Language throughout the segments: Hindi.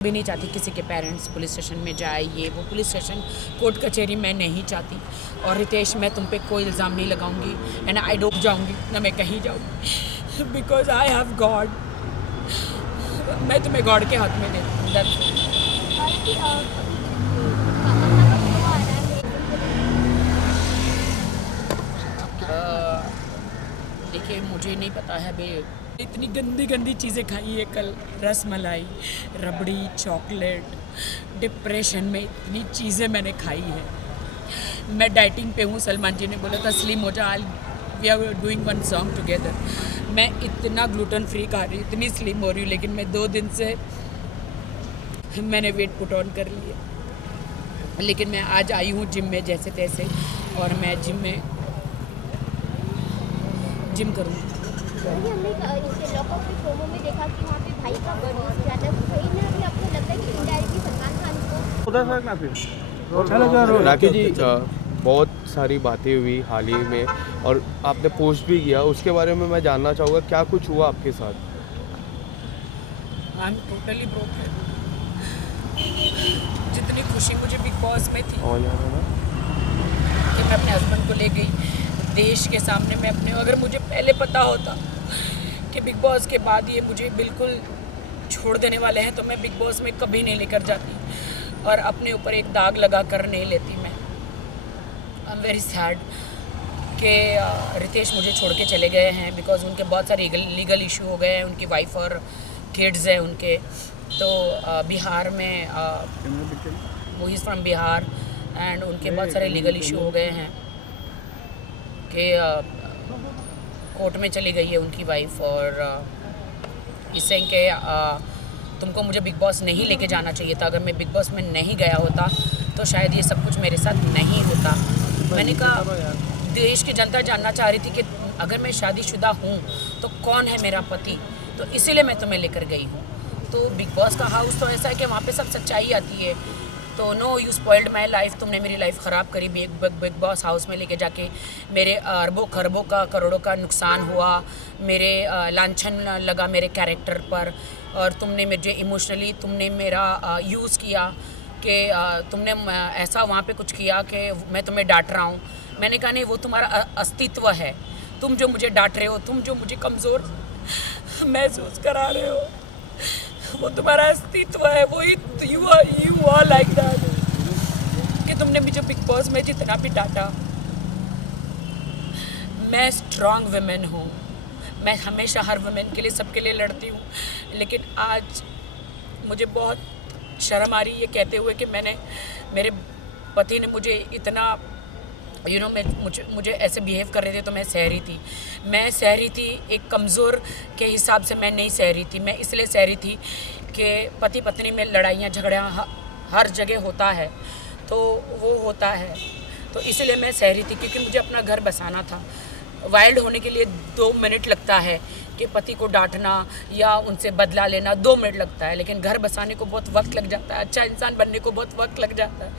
भी नहीं चाहती किसी के पेरेंट्स पुलिस स्टेशन में जाए, ये वो पुलिस स्टेशन कोर्ट कचहरी मैं नहीं चाहती। और रितेश, मैं तुम पे कोई इल्ज़ाम नहीं लगाऊंगी एंड आई डोंट जाऊंगी ना मैं कहीं जाऊंगी बिकॉज आई हैव गॉड। मैं तुम्हें गॉड के हाथ में दे देखिए, मुझे नहीं पता है बे, इतनी गंदी गंदी चीज़ें खाई है कल, रस मलाई, रबड़ी, चॉकलेट, डिप्रेशन में इतनी चीज़ें मैंने खाई है। मैं डाइटिंग पे हूँ, सलमान जी ने बोला था स्लिम हो जा, we are doing one song together. मैं इतना ग्लूटेन फ्री खा रही हूँ, इतनी स्लिम हो रही हूँ, लेकिन मैं 2 दिन से मैंने वेट पुट ऑन कर लिया। लेकिन मैं आज आई हूँ जिम में जैसे तैसे, और मैं जिम करूँगी। हमने इसे लॉकअप के प्रोमो में देखा कि वहाँ पे भाई का बर्थडे किया था, तो कहीं ना कहीं आपको लगता है कि इनडायरेक्टली सलमान खान को उधर काफी राकेश जी, बहुत सारी बातें हुई हाल ही में और आपने पोस्ट भी किया, उसके बारे में मैं जानना चाहूँगा क्या कुछ हुआ आपके साथ? I am totally broken. जितनी खुशी मुझे बिग बॉस में थी कि मैं अपने हस्बैंड को ले गई देश के सामने, मैं अपने, अगर मुझे पहले पता होता कि बिग बॉस के बाद ये मुझे बिल्कुल छोड़ देने वाले हैं तो मैं बिग बॉस में कभी नहीं लेकर जाती और अपने ऊपर एक दाग लगा कर नहीं लेती। मैं आई एम वेरी सैड कि रितेश मुझे छोड़ के चले गए हैं बिकॉज उनके बहुत सारे लीगल इशू हो गए हैं, उनकी वाइफ और किड्स हैं उनके। तो बिहार में वो इज़ फ्रॉम बिहार एंड उनके बहुत सारे लीगल इशू हो गए हैं कि कोर्ट में चली गई है उनकी वाइफ, और इससे कि तुमको मुझे बिग बॉस नहीं लेके जाना चाहिए था। अगर मैं बिग बॉस में नहीं गया होता तो शायद ये सब कुछ मेरे साथ नहीं होता। मैंने कहा, देश की जनता जानना चाह रही थी कि अगर मैं शादीशुदा हूँ तो कौन है मेरा पति, तो इसीलिए मैं तुम्हें लेकर गई हूँ। तो बिग बॉस का हाउस तो ऐसा है कि वहाँ पे सब सच्चाई आती है। तो no, you spoiled my life, तुमने मेरी लाइफ ख़राब करी। बिग बॉस हाउस में लेके जाके मेरे अरबों खरबों का, करोड़ों का नुकसान हुआ, मेरे लांछन लगा मेरे कैरेक्टर पर, और तुमने मुझे इमोशनली तुमने मेरा यूज़ किया कि तुमने ऐसा वहाँ पे कुछ किया कि मैं तुम्हें डांट रहा हूँ। मैंने कहा नहीं, वो तुम्हारा अस्तित्व है, तुम जो मुझे डांट रहे हो, तुम जो मुझे कमज़ोर महसूस करा रहे हो, वो तुम्हारा अस्तित्व है, वही यू आर लाइक दैट। कि तुमने मुझे बिग बॉस में जितना भी डांटा, मैं स्ट्रॉन्ग वुमेन हूँ, मैं हमेशा हर वुमेन के लिए, सबके लिए लड़ती हूँ। लेकिन आज मुझे बहुत शर्म आ रही है कहते हुए कि मेरे पति ने मुझे इतना मुझे ऐसे बिहेव कर रहे थे तो मैं सह रही थी। एक कमज़ोर के हिसाब से मैं नहीं सह रही थी, मैं इसलिए सह रही थी कि पति पत्नी में लड़ाइयाँ झगड़ियाँ हर जगह होता है, तो वो होता है, तो इसलिए मैं सह रही थी क्योंकि मुझे अपना घर बसाना था। वाइल्ड होने के लिए 2 मिनट लगता है कि पति को डांटना या उनसे बदला लेना 2 मिनट लगता है, लेकिन घर बसाने को बहुत वक्त लग जाता है, अच्छा इंसान बनने को बहुत वक्त लग जाता है।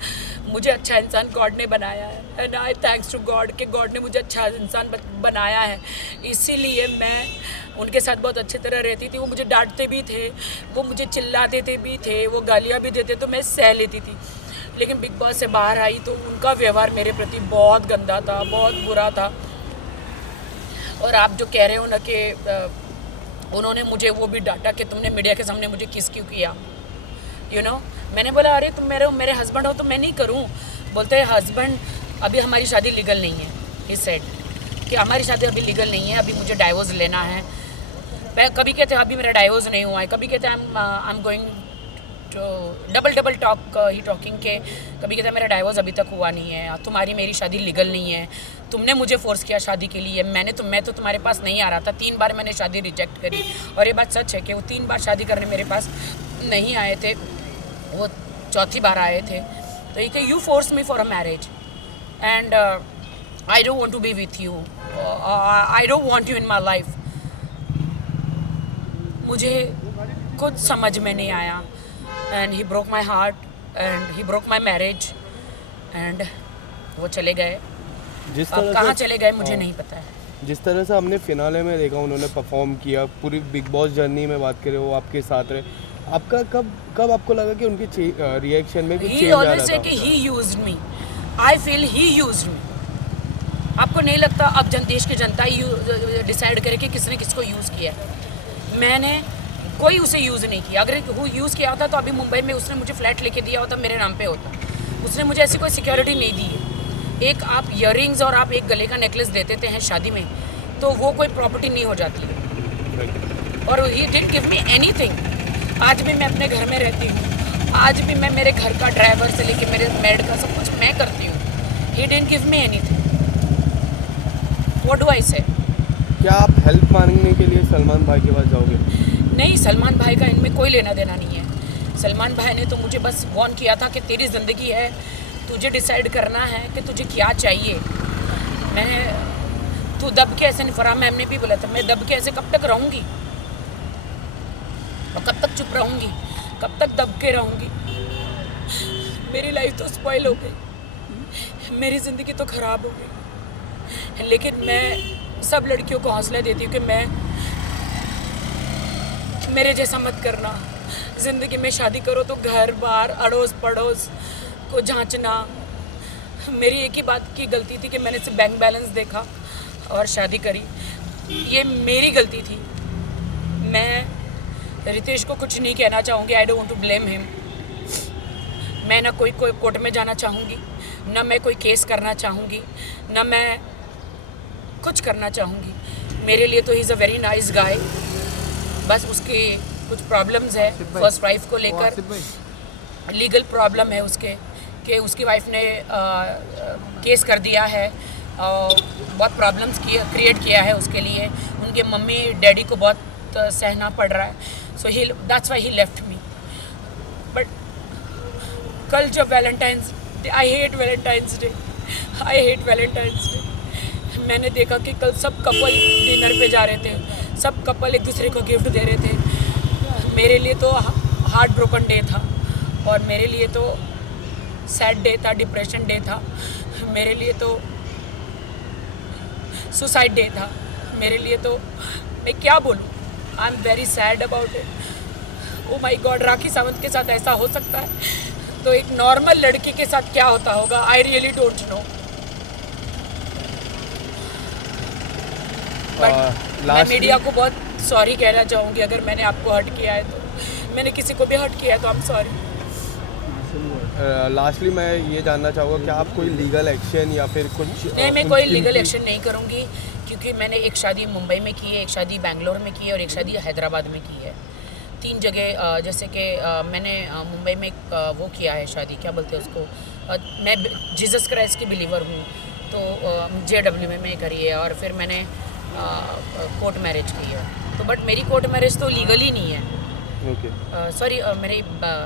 मुझे अच्छा इंसान गॉड ने बनाया है and I thanks to God कि गॉड ने मुझे अच्छा इंसान बनाया है। इसीलिए मैं उनके साथ बहुत अच्छी तरह रहती थी। वो मुझे डांटते भी थे, वो मुझे चिल्लाते भी थे, वो गालियाँ भी देते, तो मैं सह लेती थी। लेकिन बिग बॉस से बाहर आई तो उनका व्यवहार मेरे प्रति बहुत गंदा था, बहुत बुरा था। और आप जो कह रहे हो ना कि उन्होंने मुझे वो भी डांटा कि तुमने मीडिया के सामने मुझे किस क्यों किया, मैंने बोला अरे तुम मेरे हस्बैंड हो तो मैं नहीं करूं। बोलते हैं हस्बैंड, अभी हमारी शादी लीगल नहीं है। ही सेड कि हमारी शादी अभी लीगल नहीं है, अभी मुझे डाइवोर्स लेना है। कभी कहते हैं अभी मेरा डाइवोर्स नहीं हुआ है, कभी कहते हैं I am going to double talk he talking के, कभी कहते हैं मेरा डाइवोर्स अभी तक हुआ नहीं है, तुम्हारी मेरी शादी लीगल नहीं है, तुमने मुझे फोर्स किया शादी के लिए, मैं तो तुम्हारे पास नहीं आ रहा था। 3 बार मैंने शादी रिजेक्ट करी, और ये बात सच है कि वो 3 बार शादी करने मेरे पास नहीं आए थे, वो 4थी बार आए थे। तो ये कि you force me for a marriage and I don't want to be with you, I don't want you in my life. मुझे कुछ समझ में नहीं आया and he broke my heart and he broke my marriage and वो चले गए। कहाँ चले गए मुझे नहीं पता है। जिस तरह से हमने फिनाले में देखा उन्होंने परफॉर्म किया, पूरी बिग बॉस जर्नी में बात करें वो आपके साथ रहे, आपका कब आपको लगा कि उनके रिएक्शन में कुछ He चेंज आ always रहा say था? कि he used me. I feel he used me. आपको नहीं लगता अब देश की जनता डिसाइड करे कि किसने किसको यूज़ किया? मैंने कोई उसे यूज़ नहीं किया। अगर वो यूज़ किया होता तो अभी मुंबई में उसने मुझे फ्लैट लेके दिया होता, मेरे नाम पे होता। उसने मुझे ऐसी कोई सिक्योरिटी नहीं दी है। एक आप ईयररिंग्स और आप एक गले का नेकलेस दे देते हैं शादी में, तो वो कोई प्रॉपर्टी नहीं हो जाती है। और he didn't give me anything. आज भी मैं अपने घर में रहती हूँ, आज भी मैं मेरे घर का ड्राइवर से लेके मेरे मेड का सब कुछ मैं करती हूँ। He didn't give me anything. What do I से? क्या आप हेल्प मांगने के लिए सलमान भाई के पास जाओगे? नहीं, सलमान भाई का इनमें कोई लेना देना नहीं है। सलमान भाई ने तो मुझे बस वार्न किया था कि तेरी ज़िंदगी है, तुझे डिसाइड करना है कि तुझे क्या चाहिए। तू दब के ऐसे नहीं, फराह मैम ने भी बोला था, मैं दब के ऐसे कब तक रहूँगी और कब तक चुप रहूँगी, कब तक दब के रहूँगी? मेरी लाइफ तो स्पॉइल हो गई, मेरी ज़िंदगी तो ख़राब हो गई। लेकिन मैं सब लड़कियों को हौसला देती हूँ कि मेरे जैसा मत करना। ज़िंदगी में शादी करो तो घर बार अड़ोस पड़ोस को जांचना। मेरी एक ही बात की गलती थी कि मैंने सिर्फ बैंक बैलेंस देखा और शादी करी। ये मेरी गलती थी। मैं रितेश को कुछ नहीं कहना चाहूँगी। I don't want to blame him. मैं ना कोई कोर्ट में जाना चाहूँगी, ना मैं कोई केस करना चाहूँगी, ना मैं कुछ करना चाहूँगी। मेरे लिए तो he is a very nice guy. बस उसकी कुछ प्रॉब्लम्स है फर्स्ट वाइफ को लेकर, लीगल प्रॉब्लम है उसके कि उसकी वाइफ ने केस कर दिया है और बहुत प्रॉब्लम्स क्रिएट किया है उसके लिए। उनके मम्मी डैडी को बहुत सहना पड़ रहा है। So he that's why he left me. But कल जब Valentine's Day, I hate Valentine's Day, मैंने देखा कि कल सब कपल डिनर पे जा रहे थे, सब कपल एक दूसरे को गिफ्ट दे रहे थे। मेरे लिए तो हार्ट ब्रोकन डे था और मेरे लिए तो सैड डे था, डिप्रेशन डे था, मेरे लिए तो सुसाइड डे था, मेरे लिए तो मैं क्या बोलूँ। I am very sad about it. Oh my god, Rakhi Sawant के साथ ऐसा हो सकता है तो एक नॉर्मल लड़की के साथ क्या होता होगा? I really don't know. मैं मीडिया को बहुत सॉरी कहना चाहूँगी अगर मैंने आपको हर्ट किया है तो। मैंने किसी को भी हर्ट किया है तो आई एम सॉरी। लास्टली मैं ये जानना चाहूँगा क्या आप कोई लीगल एक्शन या फिर कुछ? नहीं, मैं कोई लीगल एक्शन नहीं करूँगी क्योंकि मैंने एक शादी मुंबई में की है, एक शादी बेंगलोर में की है और एक शादी हैदराबाद में की है। 3 जगह जैसे कि मैंने मुंबई में वो किया है शादी, क्या बोलते हैं उसको, मैं जीसस क्राइस्ट की बिलीवर हूँ तो JW में करी है। और फिर मैंने कोर्ट मैरिज की है तो बट मेरी कोर्ट मैरिज तो लीगली नहीं है। सॉरी, मेरी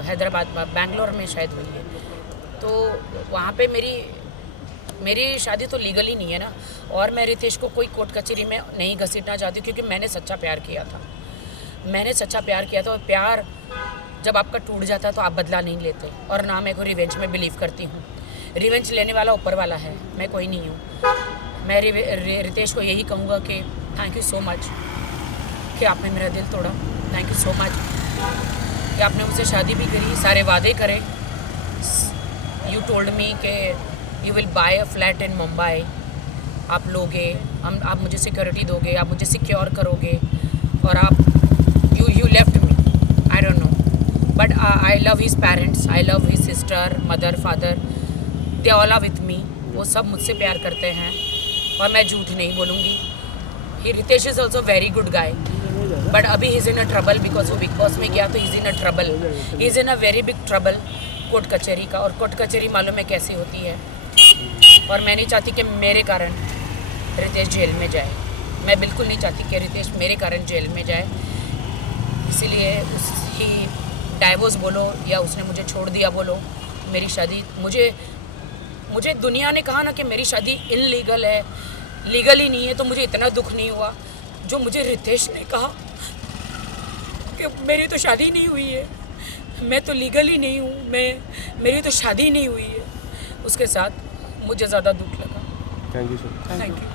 हैदराबाद बेंगलोर में शायद हुई है तो वहाँ पे मेरी शादी तो लीगली नहीं है ना। और मैं रितेश को कोई कोर्ट कचहरी में नहीं घसीटना चाहती क्योंकि मैंने सच्चा प्यार किया था। और प्यार जब आपका टूट जाता है तो आप बदला नहीं लेते। और ना मैं कोई रिवेंज में बिलीव करती हूँ। रिवेंज लेने वाला ऊपर वाला है, मैं कोई नहीं हूँ। मैं रितेश को यही कहूँगा कि थैंक यू सो मच कि आपने मेरा दिल तोड़ा। थैंक यू सो मच कि आपने मुझसे शादी भी करी, सारे वादे करे। यू टोल्ड मी कि you will buy a flat in Mumbai. आप लोगे, आप मुझे सिक्योरिटी दोगे, आप मुझे सिक्योर करोगे और आप you left me. I don't know but I love his parents, I love his sister, mother, father, they all are with me. वो सब मुझसे प्यार करते हैं और मैं झूठ नहीं बोलूँगी। He Ritesh is also very good guy but अभी he is in a trouble because वो बिग बॉस में गया तो he is in a trouble. He is in a very big trouble court कचहरी का। और कोर्ट कचहरी मालूम है कैसी होती है और मैं नहीं चाहती कि मेरे कारण रितेश जेल में जाए। मैं बिल्कुल नहीं चाहती कि रितेश मेरे कारण जेल में जाए। इसीलिए उसकी डाइवोर्स बोलो या उसने मुझे छोड़ दिया बोलो, मेरी शादी मुझे दुनिया ने कहा ना कि मेरी शादी इनलीगल है, लीगल ही नहीं है, तो मुझे इतना दुख नहीं हुआ जो मुझे रितेश ने कहा कि मेरी तो शादी नहीं हुई है, मैं तो लीगल ही नहीं हूँ, मेरी तो शादी नहीं हुई है। उसके साथ मुझे ज़्यादा दुख लगा। Thank you sir. Thank you.